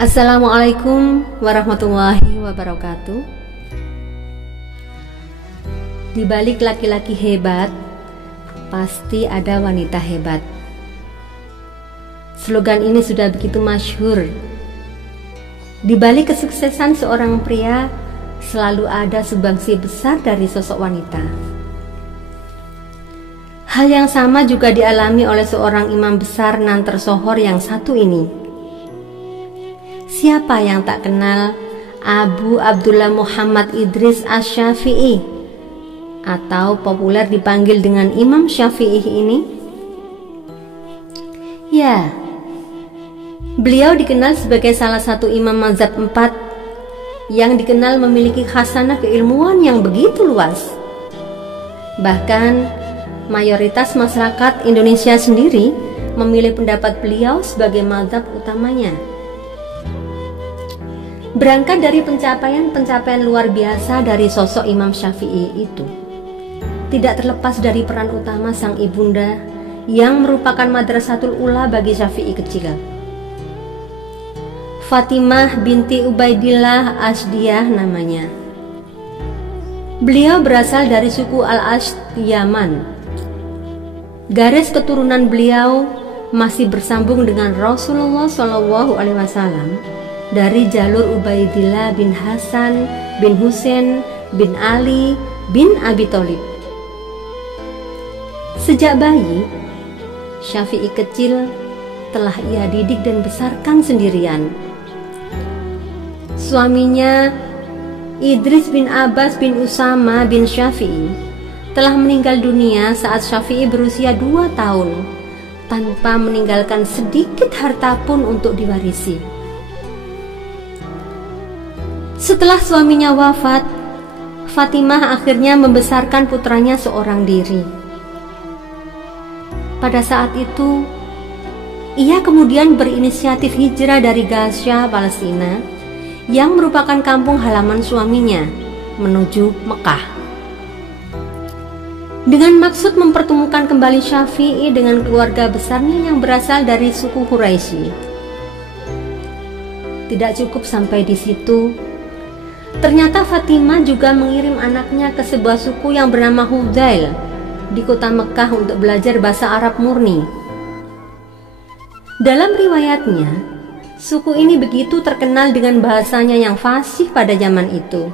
Assalamualaikum warahmatullahi wabarakatuh. Di balik laki-laki hebat, pasti ada wanita hebat. Slogan ini sudah begitu masyhur. Di balik kesuksesan seorang pria, selalu ada sumbangsi besar dari sosok wanita. Hal yang sama juga dialami oleh seorang imam besar nan tersohor yang satu ini. Siapa yang tak kenal Abu Abdullah Muhammad Idris Asy-Syafi'i, atau populer dipanggil dengan Imam Syafi'i ini? Ya, beliau dikenal sebagai salah satu imam mazhab 4 yang dikenal memiliki khasanah keilmuan yang begitu luas. Bahkan mayoritas masyarakat Indonesia sendiri memilih pendapat beliau sebagai mazhab utamanya. Berangkat dari pencapaian-pencapaian luar biasa dari sosok Imam Syafi'i itu, tidak terlepas dari peran utama sang ibunda yang merupakan madrasatul ula bagi Syafi'i kecil. Fatimah binti Ubaidillah Ashdiyah namanya. Beliau berasal dari suku Al-Ashd Yaman. Garis keturunan beliau masih bersambung dengan Rasulullah SAW dari jalur Ubaidillah bin Hasan bin Husain bin Ali bin Abi Thalib. Sejak bayi, Syafi'i kecil telah ia didik dan besarkan sendirian. Suaminya, Idris bin Abbas bin Usama bin Syafi'i, telah meninggal dunia saat Syafi'i berusia 2 tahun, tanpa meninggalkan sedikit harta pun untuk diwarisi. Setelah suaminya wafat, Fatimah akhirnya membesarkan putranya seorang diri. Pada saat itu, ia kemudian berinisiatif hijrah dari Gaza, Palestina, yang merupakan kampung halaman suaminya, menuju Mekah. Dengan maksud mempertemukan kembali Syafi'i dengan keluarga besarnya yang berasal dari suku Quraisy. Tidak cukup sampai di situ, ternyata Fatimah juga mengirim anaknya ke sebuah suku yang bernama Hudzail di kota Mekah untuk belajar bahasa Arab murni. Dalam riwayatnya, suku ini begitu terkenal dengan bahasanya yang fasih pada zaman itu.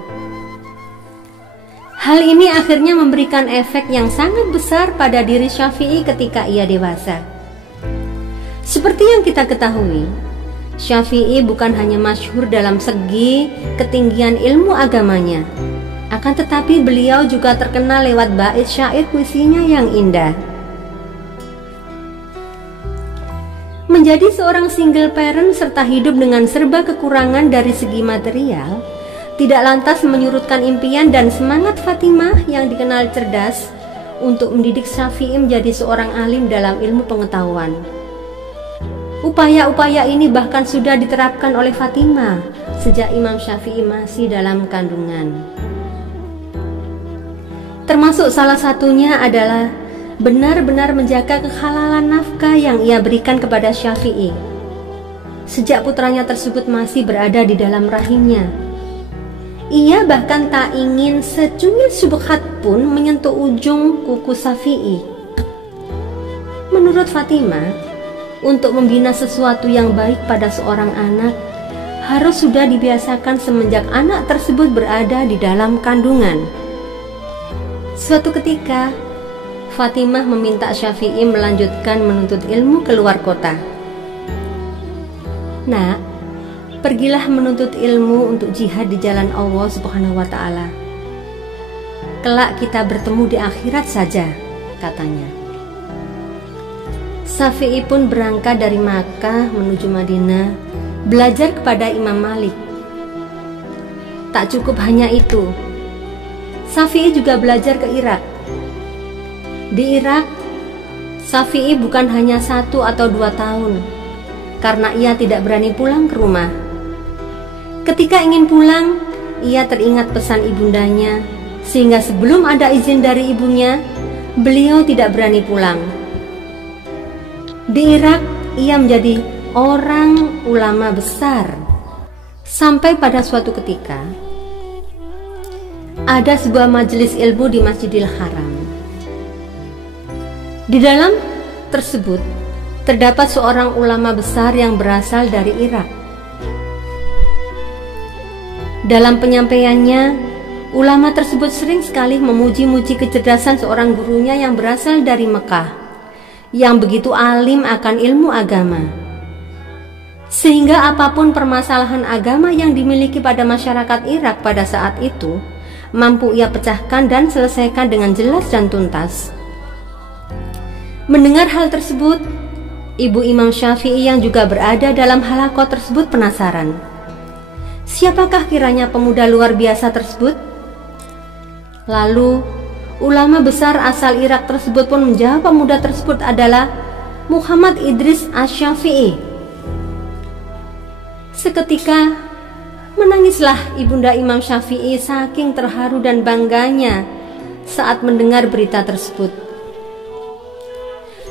Hal ini akhirnya memberikan efek yang sangat besar pada diri Syafi'i ketika ia dewasa. Seperti yang kita ketahui, Syafi'i bukan hanya masyhur dalam segi ketinggian ilmu agamanya, akan tetapi beliau juga terkenal lewat bait syair puisinya yang indah. Menjadi seorang single parent serta hidup dengan serba kekurangan dari segi material, tidak lantas menyurutkan impian dan semangat Fatimah yang dikenal cerdas untuk mendidik Syafi'i menjadi seorang alim dalam ilmu pengetahuan. Upaya-upaya ini bahkan sudah diterapkan oleh Fatimah sejak Imam Syafi'i masih dalam kandungan. Termasuk salah satunya adalah benar-benar menjaga kehalalan nafkah yang ia berikan kepada Syafi'i sejak putranya tersebut masih berada di dalam rahimnya. Ia bahkan tak ingin secuil subhat pun menyentuh ujung kuku Syafi'i. Menurut Fatimah, untuk membina sesuatu yang baik pada seorang anak harus sudah dibiasakan semenjak anak tersebut berada di dalam kandungan. Suatu ketika, Fatimah meminta Syafi'i melanjutkan menuntut ilmu ke luar kota. "Nak, pergilah menuntut ilmu untuk jihad di jalan Allah Subhanahu wa Ta'ala. Kelak kita bertemu di akhirat saja," katanya. Syafi'i pun berangkat dari Makkah menuju Madinah, belajar kepada Imam Malik. Tak cukup hanya itu, Syafi'i juga belajar ke Irak. Di Irak, Syafi'i bukan hanya 1 atau 2 tahun, karena ia tidak berani pulang ke rumah. Ketika ingin pulang, ia teringat pesan ibundanya, sehingga sebelum ada izin dari ibunya, beliau tidak berani pulang. Di Irak, ia menjadi orang ulama besar Sampai pada suatu ketika, ada sebuah majelis ilmu di Masjidil Haram. Di dalam tersebut terdapat seorang ulama besar yang berasal dari Irak. Dalam penyampaiannya, ulama tersebut sering sekali memuji-muji kecerdasan seorang gurunya yang berasal dari Mekah, yang begitu alim akan ilmu agama, sehingga apapun permasalahan agama yang dimiliki pada masyarakat Irak pada saat itu mampu ia pecahkan dan selesaikan dengan jelas dan tuntas. Mendengar hal tersebut, Ibu Imam Syafi'i yang juga berada dalam halaqah tersebut penasaran. Siapakah kiranya pemuda luar biasa tersebut? Lalu, ulama besar asal Irak tersebut pun menjawab pemuda tersebut adalah Muhammad Idris Asy-Syafi'i. Seketika, menangislah Ibunda Imam Syafi'i saking terharu dan bangganya saat mendengar berita tersebut.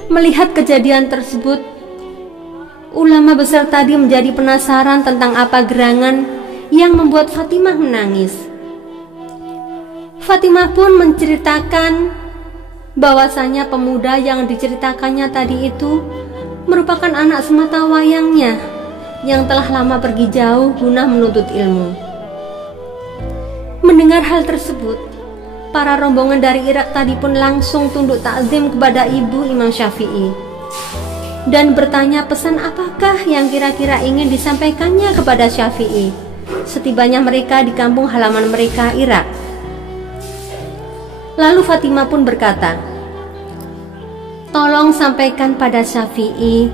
Melihat kejadian tersebut, ulama besar tadi menjadi penasaran tentang apa gerangan yang membuat Fatimah menangis. Fatimah pun menceritakan bahwasanya pemuda yang diceritakannya tadi itu merupakan anak sematawayangnya yang telah lama pergi jauh guna menuntut ilmu. Mendengar hal tersebut, para rombongan dari Irak tadi pun langsung tunduk takzim kepada Ibu Imam Syafi'i dan bertanya pesan apakah yang kira-kira ingin disampaikannya kepada Syafi'i setibanya mereka di kampung halaman mereka, Irak. Lalu Fatimah pun berkata, "Tolong sampaikan pada Syafi'i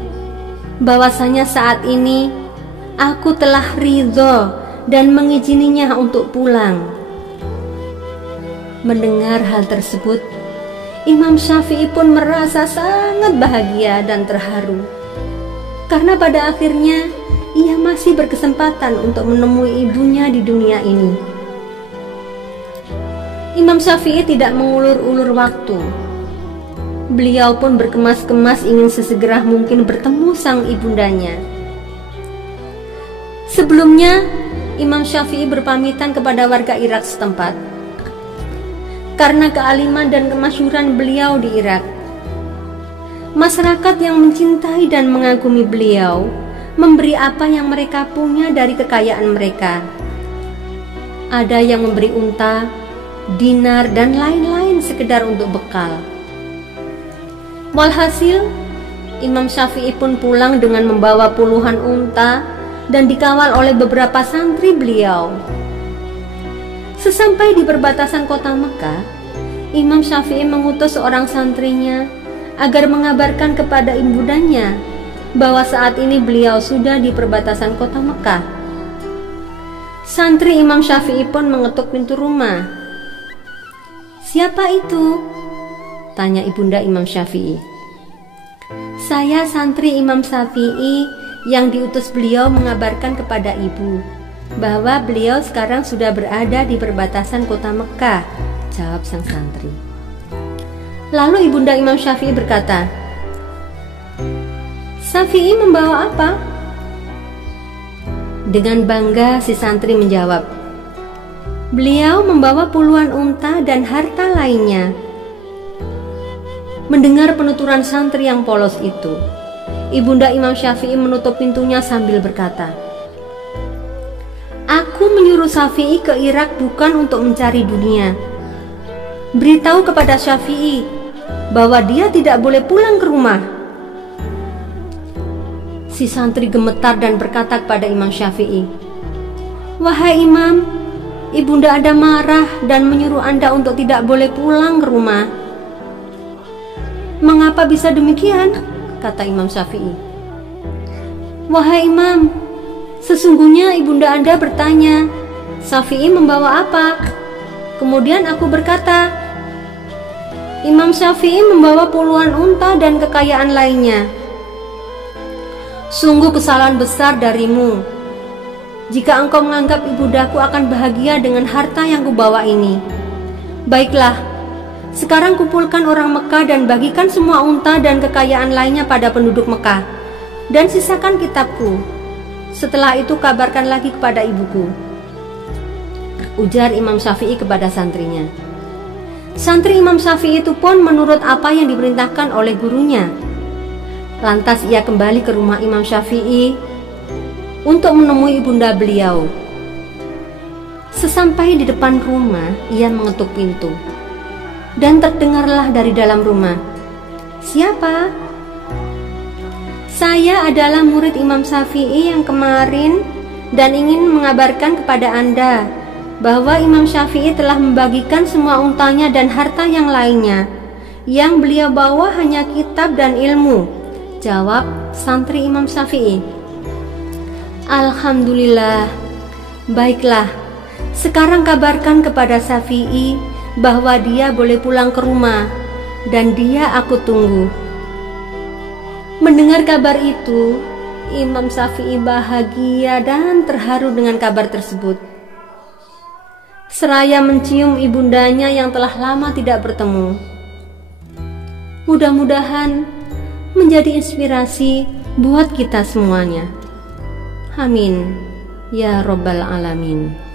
bahwasanya saat ini aku telah ridho dan mengizininya untuk pulang." Mendengar hal tersebut, Imam Syafi'i pun merasa sangat bahagia dan terharu, karena pada akhirnya ia masih berkesempatan untuk menemui ibunya di dunia ini. Imam Syafi'i tidak mengulur-ulur waktu. Beliau pun berkemas-kemas ingin sesegera mungkin bertemu sang ibundanya. Sebelumnya, Imam Syafi'i berpamitan kepada warga Irak setempat karena kealiman dan kemasyhuran beliau di Irak. Masyarakat yang mencintai dan mengagumi beliau memberi apa yang mereka punya dari kekayaan mereka. Ada yang memberi unta, dinar, dan lain-lain sekedar untuk bekal. Walhasil, Imam Syafi'i pun pulang dengan membawa puluhan unta dan dikawal oleh beberapa santri beliau. Sesampai di perbatasan kota Mekah, Imam Syafi'i mengutus seorang santrinya agar mengabarkan kepada ibundanya bahwa saat ini beliau sudah di perbatasan kota Mekah. Santri Imam Syafi'i pun mengetuk pintu rumah. "Siapa itu?" tanya ibunda Imam Syafi'i. "Saya santri Imam Syafi'i yang diutus beliau mengabarkan kepada ibu bahwa beliau sekarang sudah berada di perbatasan kota Mekah," jawab sang santri. Lalu ibunda Imam Syafi'i berkata, "Syafi'i membawa apa?" Dengan bangga si santri menjawab, "Beliau membawa puluhan unta dan harta lainnya." Mendengar penuturan santri yang polos itu, ibunda Imam Syafi'i menutup pintunya sambil berkata, "Aku menyuruh Syafi'i ke Irak bukan untuk mencari dunia. Beritahu kepada Syafi'i bahwa dia tidak boleh pulang ke rumah." Si santri gemetar dan berkata kepada Imam Syafi'i, "Wahai Imam, ibunda Anda marah dan menyuruh Anda untuk tidak boleh pulang ke rumah." "Mengapa bisa demikian?" kata Imam Syafi'i. "Wahai Imam, sesungguhnya ibunda Anda bertanya, Syafi'i membawa apa? Kemudian aku berkata, Imam Syafi'i membawa puluhan unta dan kekayaan lainnya. Sungguh kesalahan besar darimu jika engkau menganggap ibundaku akan bahagia dengan harta yang kubawa ini. Baiklah, sekarang kumpulkan orang Mekah dan bagikan semua unta dan kekayaan lainnya pada penduduk Mekah, dan sisakan kitabku. Setelah itu kabarkan lagi kepada ibuku, ujar Imam Syafi'i kepada santrinya. Santri Imam Syafi'i itu pun menurut apa yang diperintahkan oleh gurunya. Lantas ia kembali ke rumah Imam Syafi'i untuk menemui ibunda beliau. Sesampai di depan rumah, ia mengetuk pintu. Dan terdengarlah dari dalam rumah, "Siapa?" "Saya adalah murid Imam Syafi'i yang kemarin dan ingin mengabarkan kepada Anda bahwa Imam Syafi'i telah membagikan semua untanya dan harta yang lainnya. Yang beliau bawa hanya kitab dan ilmu," jawab santri Imam Syafi'i. "Alhamdulillah. Baiklah, sekarang kabarkan kepada Syafi'i bahwa dia boleh pulang ke rumah dan dia aku tunggu." Mendengar kabar itu, Imam Syafi'i bahagia dan terharu dengan kabar tersebut. Seraya mencium ibundanya yang telah lama tidak bertemu. Mudah-mudahan menjadi inspirasi buat kita semuanya. Amin ya Rabbal Alamin.